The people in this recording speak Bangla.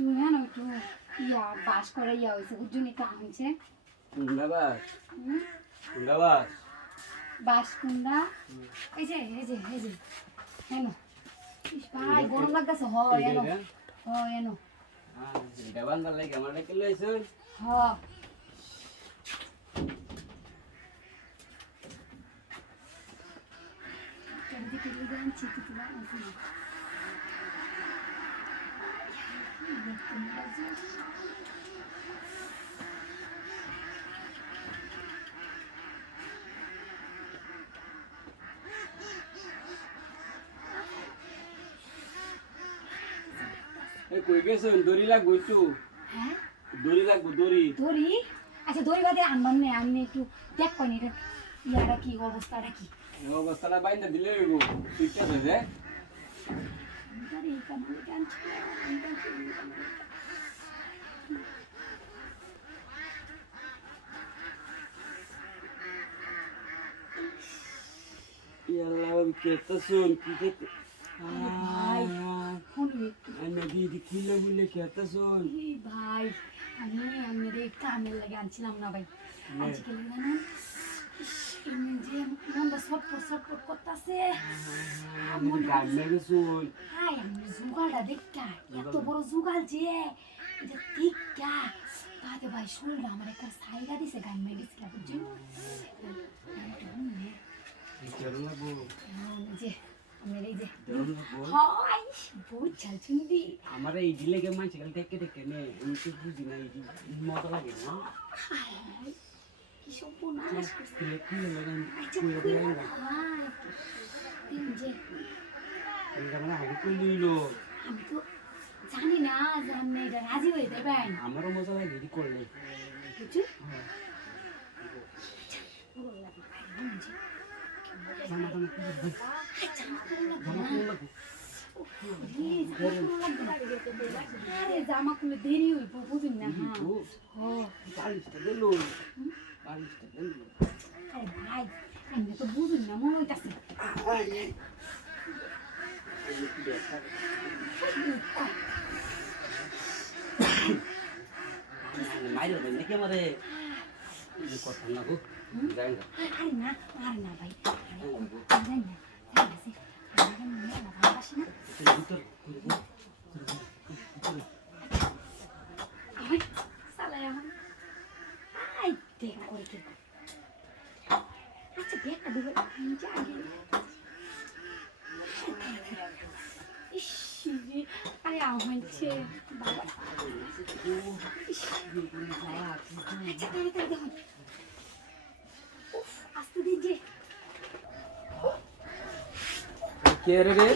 একটু হ্যাঁ না একটু ইয়া বাস করে ইয়া হয়েছে বুঝুন একটু আনছে বাস কুন্ডা এই যে হ্যাঁ না ভাই গরম লাগতেছে হয় এনো হয় এনো হ্যাঁ কই গেছেন দড়ি লাগবো একটু হ্যাঁ দড়ি লাগবো দড়ি দড়ি আচ্ছা দড়ি বাদে আনবান নে আমি একটু দেখ পানি এটা ইয়ারা কি অবস্থাটা কি এই অবস্থাটা বাইন্দা দিলে হইব ঠিকঠাক হয়ে যায় আরে এই কাম করে টানছে ইয়াল্লাহ কেতা শুন কি দেখতে ভাই ফোন একটু আমি দিদি খুলে খুলে কেতা শুন এই ভাই আমি রে কামের লাগে আনছিলাম না ভাই আজকে জানেন এমনি যে মনটা ছটফট করতেছে গান মেরে শুন হাই আমি জুগালটা দেখা এত বড় জুগাল যে এটা দেখা তাতে ভাই শরীরটা আমার একটা সাইডা দিছে গান মেডিসিন বুঝছো কেরম লাগবো যে আমার এই যে কেরম লাগবো হাই বহুত চাল শুনবি আমার এই দিলে কে মানছে কাল দেখে দেখে নে আমি তো বুঝি না এই মজা লাগে না কি সর্বনাশ খুলে খুলে লাগে আচ্ছা খুলে খুলে লাগে ভাই যে এটা মানে আগে কই লইলো আমি তো জানি না যে আপনি এটা রাজি হয়ে যাবেন আমারও মজা লাগে এটি করলে বুঝছো হ্যাঁ ভালো লাগে ভাই বুঝছি জামা টামা খুলে দে জামা খুলে জামা খুলে লাগে আরে জামা খুলে দেরি হইব বুঝুন না হ্যাঁ ও বালিশটা দিল বালিশটা দিল আরে ভাই আমি তো বুঝুন না মনে হইতাছে মাইরে দেন নাকি আমারে কথা না গো যাই না আরে না ভাই যাই না ভালোবাসি না ভিতর সালাই আমার আই দেখা করে কে আচ্ছা ব্যাগটা দেবো আগে ইস আরে হচ্ছে বাবা আচ্ছা তাড়াতাড়ি দেখুন উফ আস্তে দিন যে কে রে রে